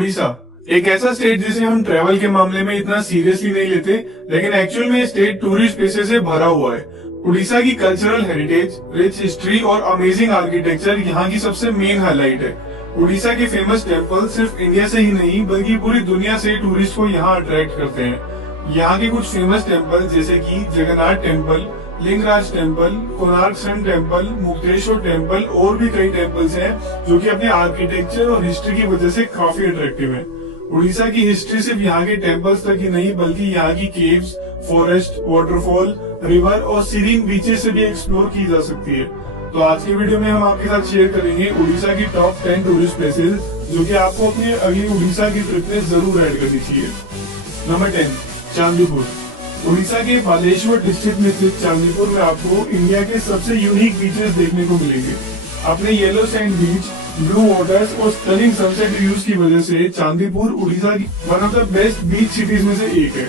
उड़ीसा एक ऐसा स्टेट जिसे हम ट्रेवल के मामले में इतना सीरियसली नहीं लेते, लेकिन एक्चुअल में ये स्टेट टूरिस्ट प्लेसेस से भरा हुआ है। उड़ीसा की कल्चरल हेरिटेज, रिच हिस्ट्री और अमेजिंग आर्किटेक्चर यहाँ की सबसे मेन हाईलाइट है। उड़ीसा के फेमस टेम्पल सिर्फ इंडिया से ही नहीं बल्कि पूरी दुनिया से टूरिस्ट को यहाँ अट्रैक्ट करते हैं। यहाँ के कुछ फेमस टेम्पल जैसे कि Jagannath temple, Lingaraj temple, Konark sun temple, Mukteshwar temple और भी कई टेम्पल्स हैं जो कि अपने आर्किटेक्चर और हिस्ट्री की वजह से काफी अट्रैक्टिव है। उड़ीसा की हिस्ट्री सिर्फ यहाँ के टेम्पल्स तक ही नहीं बल्कि यहाँ की केव्स, फॉरेस्ट, वाटरफॉल, रिवर और सीरीन बीचेस से भी एक्सप्लोर की जा सकती है। तो आज की वीडियो में हम आपके साथ शेयर करेंगे उड़ीसा की टॉप 10 टूरिस्ट प्लेसेस जो कि आपको अपनी अगली उड़ीसा की ट्रिप में जरूर ऐड करनी चाहिए। नंबर 10, चांदीपुर। उड़ीसा के बालेश्वर डिस्ट्रिक्ट में स्थित चांदीपुर में आपको इंडिया के सबसे यूनिक बीचेस देखने को मिलेंगे। अपने yellow sand beach, blue waters और स्टनिंग सनसेट व्यूज की वजह से चांदीपुर उड़ीसा की one of the best beach cities में से एक है।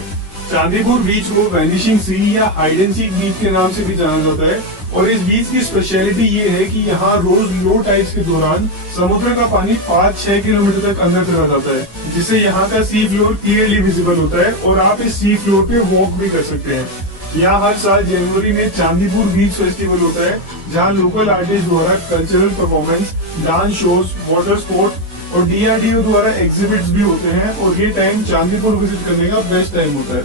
चांदीपुर बीच को वैनिशिंग सी या हाइड एंड सीक बीच के नाम से भी जाना जाता है और इस बीच की स्पेशलिटी ये है कि यहाँ रोज लो टाइड्स के दौरान समुद्र का पानी 5-6 किलोमीटर तक अंदर चला जाता है, जिससे यहाँ का सी फ्लोर क्लियरली विजिबल होता है और आप इस सी फ्लोर पे वॉक भी कर सकते हैं। यहाँ हर साल जनवरी में चांदीपुर बीच फेस्टिवल होता है जहाँ लोकल आर्टिस्ट द्वारा cultural performance, dance shows, water sport और DRDO द्वारा एग्जिबिट्स भी होते हैं और ये टाइम चांदीपुर विजिट करने का बेस्ट टाइम होता है।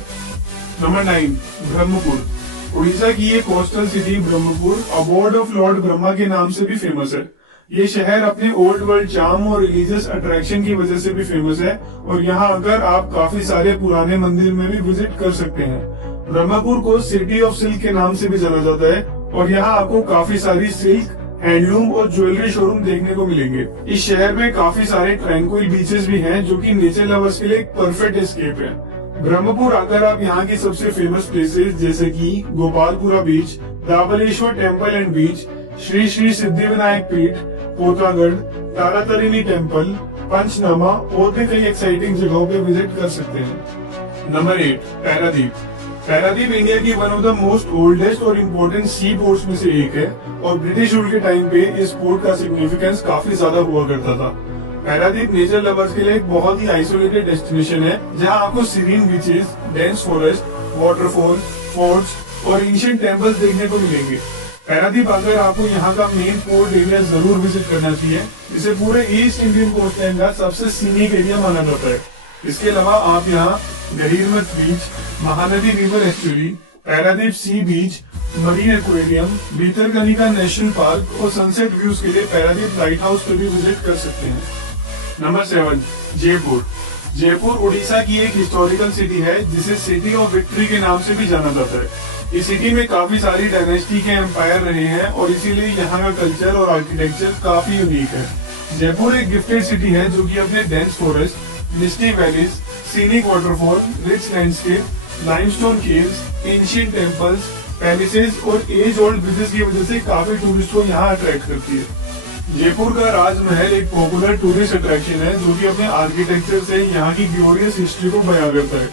नंबर 9, ब्रह्मपुर। उड़ीसा की ये coastal city Brahmapur abode of Lord Brahma के नाम से भी फेमस है। ये शहर अपने ओल्ड वर्ल्ड चार्म और रिलीजियस अट्रैक्शन की वजह से भी फेमस है और यहाँ आकर आप काफी सारे पुराने मंदिर में भी विजिट कर सकते हैं। ब्रह्मपुर को सिटी ऑफ सिल्क के नाम से भी जाना जाता है और यहाँ आपको काफी सारी सिल्क, हैंडलूम और ज्वेलरी शोरूम देखने को मिलेंगे। इस शहर में काफी सारे ट्रैंक्विल बीचेस भी हैं जो कि नेचर लवर्स के लिए एक परफेक्ट एस्केप है। ब्रह्मपुर आकर आप यहाँ की सबसे फेमस प्लेसेस जैसे कि गोपालपुरा बीच, दाबलेश्वर टेम्पल एंड बीच, श्री श्री सिद्धिविनायक पीठ, पोतागढ़, तारातारिणी टेम्पल, पंचनामा और भी कई एक्साइटिंग जगहों पे विजिट कर सकते हैं। नंबर 8, पारादीप। पारादीप इंडिया की one of the most oldest और इम्पोर्टेंट सी पोर्ट्स में से एक है और ब्रिटिश रूल के टाइम पे इस पोर्ट का सिग्निफिकेंस काफी ज्यादा हुआ करता था। पारादीप नेचर लवर्स के लिए एक बहुत ही आइसोलेटेड डेस्टिनेशन है जहां आपको serene beaches, dense forest, waterfall, forts और एंशिएंट टेम्पल्स देखने को मिलेंगे। पारादीप आकर आपको यहाँ का मेन पोर्ट एरिया जरूर विजिट करना चाहिए। इसे पूरे ईस्ट इंडियन कोस्ट लाइन का सबसे सीनिक एरिया माना जाता है। इसके अलावा आप यहाँ Gahirmatha beach, Mahanadi river estuary, Paradip sea beach, marine aquarium, Bhitarkanika national park और सनसेट व्यूज के लिए पारादीप लाइट हाउस पर भी विजिट कर सकते हैं। नंबर 7, जयपुर। जयपुर उड़ीसा की एक हिस्टोरिकल सिटी है जिसे सिटी ऑफ विक्ट्री के नाम से भी जाना जाता है। इस सिटी में काफी सारी डायनेस्टी के एम्पायर रहे हैं और इसीलिए यहाँ का कल्चर और आर्किटेक्चर काफी यूनिक है। जयपुर एक गिफ्टेड सिटी है जो कि अपने dense forest, misty valleys, scenic waterfall, rich landscape, limestone caves, ancient temples, palaces और एज ओल्ड ब्रिजेस की वजह से काफी टूरिस्ट को यहाँ अट्रैक्ट करती है। जयपुर का राजमहल एक पॉपुलर टूरिस्ट अट्रैक्शन है जो कि अपने आर्किटेक्चर से यहाँ की ग्लोरियस हिस्ट्री को बयां करता है।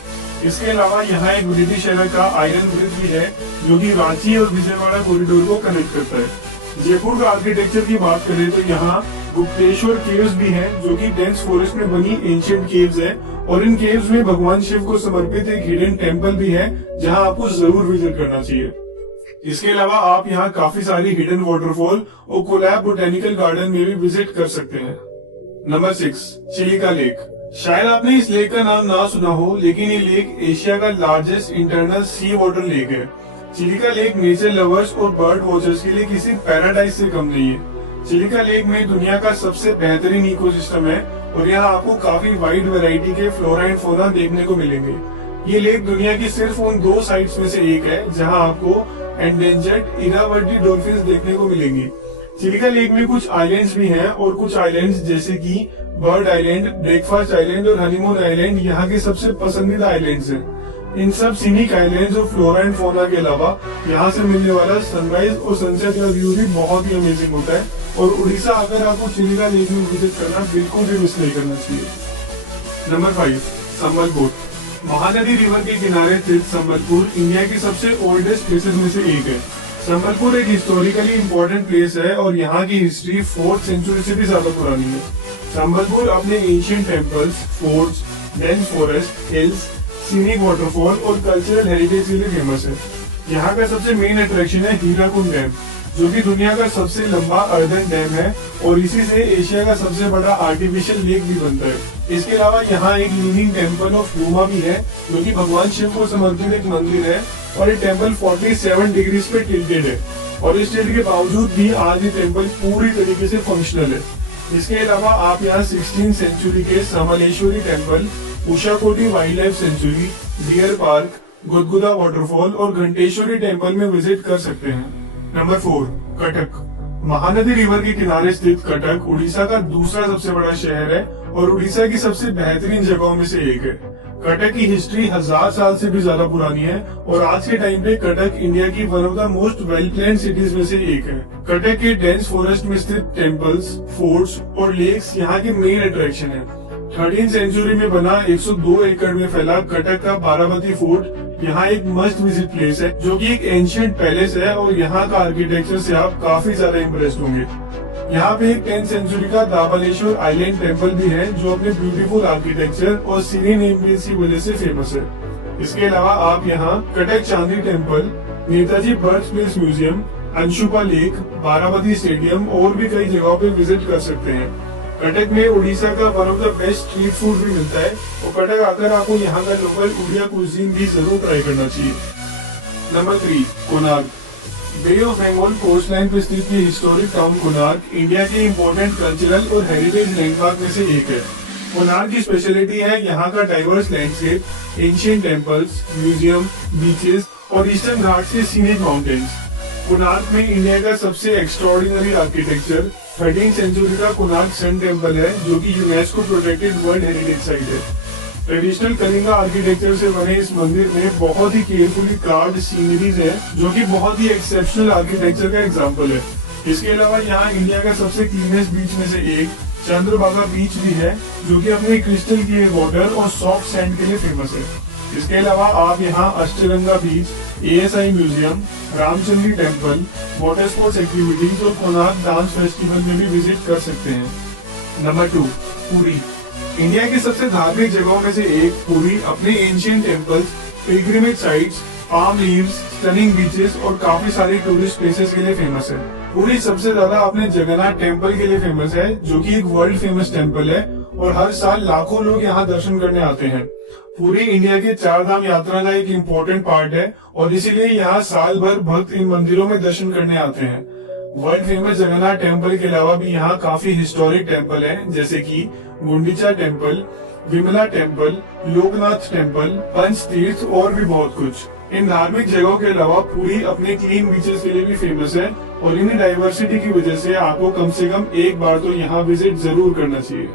इसके अलावा यहाँ एक ब्रिटिश एरा का आयरन ब्रिज भी है जो कि रांची और विजयवाड़ा कॉरिडोर को कनेक्ट करता है। जयपुर का आर्किटेक्चर की बात करें तो यहाँ गुप्तेश्वर केव्स भी हैं जो कि डेंस फॉरेस्ट में बनी एंशिएंट केव्स हैं और इन केव्स में भगवान शिव को समर्पित एक हिडन टेम्पल भी है जहां आपको जरूर विजिट करना चाहिए। इसके अलावा आप यहाँ काफी सारी हिडन वाटरफॉल और कोलैब बोटेनिकल गार्डन में भी विजिट कर सकते हैं। Number 6, Chilika lake. शायद आपने इस लेक का नाम ना सुना हो, लेकिन ये लेक एशिया का largest internal sea water lake है। चिलिका लेक नेचर लवर्स और बर्ड वॉचर्स के लिए किसी पैराडाइज से कम नहीं है। चिलिका लेक में दुनिया का सबसे बेहतरीन इकोसिस्टम है और यहाँ आपको काफी वाइड वैरायटी के फ्लोरा एंड फौना देखने को मिलेंगे। ये लेक दुनिया की सिर्फ उन 2 साइट्स में से एक है जहाँ आपको एंडेंजर्ड इरावदी डॉल्फिन्स देखने को मिलेंगी। चिलिका लेक में कुछ आइलैंड्स भी हैं और कुछ आइलैंड्स जैसे कि बर्ड आइलैंड, ब्रेकफास्ट आइलैंड और हनीमून आइलैंड यहाँ के सबसे पसंदीदा आइलैंड्स हैं। इन सब सीनिक आइलैंड्स और फ्लोरा एंड फौना के अलावा यहाँ से मिलने वाला सनराइज और सनसेट का व्यू भी बहुत ही अमेजिंग होता है और उड़ीसा आकर आपको चिलिका लेक में विजिट करना बिल्कुल भी मिस नहीं करना चाहिए। नंबर 5, संबलपुर। महानदी रिवर के किनारे स्थित संबलपुर इंडिया की सबसे ओल्डेस्ट प्लेसेस में से एक है। संबलपुर एक हिस्टोरिकली इम्पोर्टेंट प्लेस है और यहाँ की हिस्ट्री 4th सेंचुरी से भी ज्यादा पुरानी है। संबलपुर अपने ancient temples, forts, dense forest, hills, scenic waterfall और कल्चरल हेरिटेज के लिए फेमस है। यहाँ का सबसे मेन अट्रैक्शन है हीराकुंड डैम, जो कि दुनिया का सबसे लंबा अर्दन डैम है और इसी से एशिया का सबसे बड़ा आर्टिफिशियल लेक भी बनता है। इसके अलावा यहाँ एक लीनिंग टेम्पल ऑफ रूमा भी है, जो कि भगवान शिव को समर्पित एक मंदिर है और ये टेम्पल 47 डिग्रीज पे टिल्टेड है और इस टिल्ट के बावजूद भी आज ये टेम्पल पूरी तरीके से फंक्शनल है। इसके अलावा आप यहाँ 16th सेंचुरी के Samaleswari temple, Ushakothi wildlife sanctuary, deer park, Gudguda waterfall और घंटेश्वरी टेम्पल में विजिट कर सकते हैं। नंबर 4, कटक। महानदी रिवर के किनारे स्थित कटक उड़ीसा का दूसरा सबसे बड़ा शहर है और उड़ीसा की सबसे बेहतरीन जगहों में से एक है। कटक की हिस्ट्री 1000 साल से भी ज्यादा पुरानी है और आज के टाइम पे कटक इंडिया की one of the most well planned cities में से एक है। कटक के डेंस फॉरेस्ट में स्थित टेम्पल्स, फोर्ट्स और लेक्स यहाँ के मेन अट्रैक्शन है। 13th सेंचुरी में बना 102 एकड़ में फैला कटक का बारामती फोर्ट यहाँ एक मस्ट विजिट प्लेस है, जो कि एक एंशिएंट पैलेस है और यहाँ का आर्किटेक्चर से आप काफी ज्यादा इम्प्रेस्ड होंगे। यहाँ पे एक 10th सेंचुरी का दाबलेश्वर आइलैंड टेम्पल भी है, जो अपने ब्यूटीफुल आर्किटेक्चर और सीरीन एम्बियंस की वजह से फेमस है। इसके अलावा आप यहाँ Cuttack Chandi temple, Netaji birthplace museum, Anshupa lake, Baramati stadium और भी कई जगहों पे विजिट कर सकते हैं। कटक में उड़ीसा का one of the best street food भी मिलता है और कटक आकर आपको यहाँ का लोकल उड़िया कुजीन भी जरूर ट्राई करना चाहिए। Number 3, Konark. Bay of Bengal coast line पर स्थित ये हिस्टोरिक टाउन कोणार्क इंडिया के इम्पोर्टेंट कल्चरल और हेरिटेज लैंडमार्क में से एक है। कोणार्क की स्पेशलिटी है यहाँ का diverse landscape, ancient temples, museum, beaches और ईस्टर्न घाट के सीनिक माउंटेन्स। कोणार्क में इंडिया का सबसे एक्स्ट्राऑर्डिनरी आर्किटेक्चर 13th सेंचुरी का कोणार्क सन टेम्पल है, जो कि UNESCO protected world heritage site है। ट्रेडिशनल कलिंगा आर्किटेक्चर से बने इस मंदिर में बहुत ही केयरफुली कार्व्ड सीनरीज है, जो कि बहुत ही एक्सेप्शनल आर्किटेक्चर का एग्जांपल है। इसके अलावा यहाँ इंडिया का सबसे क्लीनेस्ट बीच में से एक चंद्रभागा बीच भी है, जो कि अपने क्रिस्टल क्लियर वाटर और सॉफ्ट सैंड के लिए फेमस है। इसके अलावा आप यहाँ Astaranga beach, ASI museum, Ramachandi temple, water sports activities और कोणार्क डांस फेस्टिवल में भी विजिट कर सकते हैं। नंबर 2, पुरी। इंडिया की सबसे धार्मिक जगहों में से एक पुरी अपने ancient temples, pilgrimage sites, palm leaves, stunning beaches और काफी सारे टूरिस्ट प्लेसेस के लिए फेमस है। पुरी सबसे ज्यादा अपने जगन्नाथ टेम्पल के लिए फेमस है, जो कि एक वर्ल्ड फेमस टेम्पल है और हर साल लाखों लोग यहाँ दर्शन करने आते हैं। पूरी इंडिया के 4 धाम यात्रा का एक इम्पोर्टेंट पार्ट है और इसीलिए यहाँ साल भर भक्त इन मंदिरों में दर्शन करने आते हैं। वर्ल्ड फेमस जगन्नाथ टेम्पल के अलावा भी यहाँ काफी हिस्टोरिक टेम्पल है, जैसे कि Gundicha temple, Vimala temple, Loknath temple, Panchtirth और भी बहुत कुछ। इन धार्मिक जगहों के अलावा पूरी अपने क्लीन बीचेस के लिए भी फेमस है और इन्हीं डाइवर्सिटी की वजह से आपको कम से कम एक बार तो यहाँ विजिट जरूर करना चाहिए।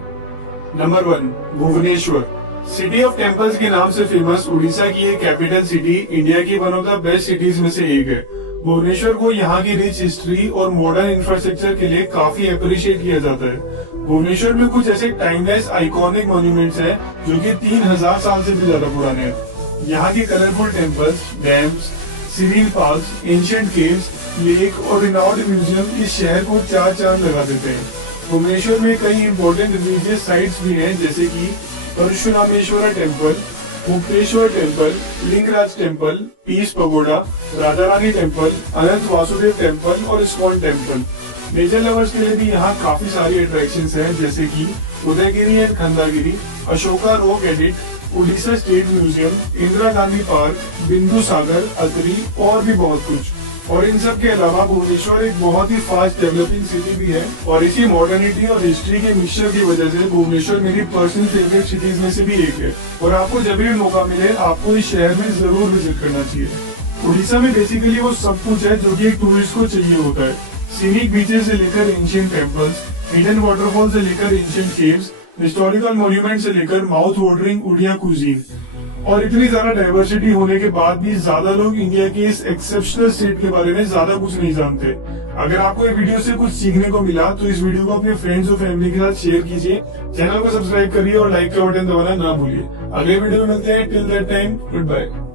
Number 1, Bhubaneswar. City of temples के नाम से फेमस उड़ीसा की एक कैपिटल सिटी इंडिया की one of the best cities में से एक है। भुवनेश्वर को यहाँ की रिच हिस्ट्री और मॉडर्न इंफ्रास्ट्रक्चर के लिए काफी अप्रिशिएट किया जाता है। भुवनेश्वर में कुछ ऐसे टाइमलेस आइकॉनिक मॉन्यूमेंट्स हैं, जो कि 3000 साल से भी ज्यादा पुराने हैं। यहाँ के colourful temples, dams, serene parks, ancient caves, lake और रिनाउंड म्यूजियम इस शहर को 4 चांद लगा देते हैं। भुवनेश्वर में कई इंपोर्टेंट रिलीजियस साइट्स भी हैं, जैसे कि Parashurameswar temple, Mukteshwar temple, Lingaraj temple, peace pagoda, Raja Rani temple, Ananta Vasudev temple और इस्कॉन टेम्पल। नेचर लवर्स के लिए भी यहाँ काफी सारी अट्रैक्शंस हैं, जैसे कि उदयगिरी एंड खंडागिरी, अशोका रॉक एडिट, Orissa state museum, Indira Gandhi park, Bindu Sagar, Atri और भी बहुत कुछ। और इन सब के अलावा भुवनेश्वर एक बहुत ही फास्ट डेवलपिंग सिटी भी है और इसी मॉडर्निटी और हिस्ट्री के मिक्सचर की वजह से भुवनेश्वर मेरी पर्सनल फेवरेट सिटीज में से भी एक है और आपको जब भी मौका मिले आपको इस शहर में जरूर विजिट करना चाहिए। उड़ीसा में बेसिकली वो सब कुछ है जो कि एक टूरिस्ट को चाहिए होता है। सीनिक बीचेस से लेकर एंशिएंट टेम्पल्स, हिडन वाटरफॉल से लेकर एंशिएंट केव्स, हिस्टोरिकल मॉन्यूमेंट से लेकर माउथ वाटरिंग उड़िया कुजीन। और इतनी ज्यादा डाइवर्सिटी होने के बाद भी ज्यादा लोग इंडिया के इस एक्सेप्शनल स्टेट के बारे में ज्यादा कुछ नहीं जानते। अगर आपको ये वीडियो से कुछ सीखने को मिला तो इस वीडियो को अपने फ्रेंड्स और फैमिली के साथ शेयर कीजिए, चैनल को सब्सक्राइब करिए और लाइक का बटन दबाना ना भूलिए। अगले वीडियो में मिलते हैं। Till that time, good bye.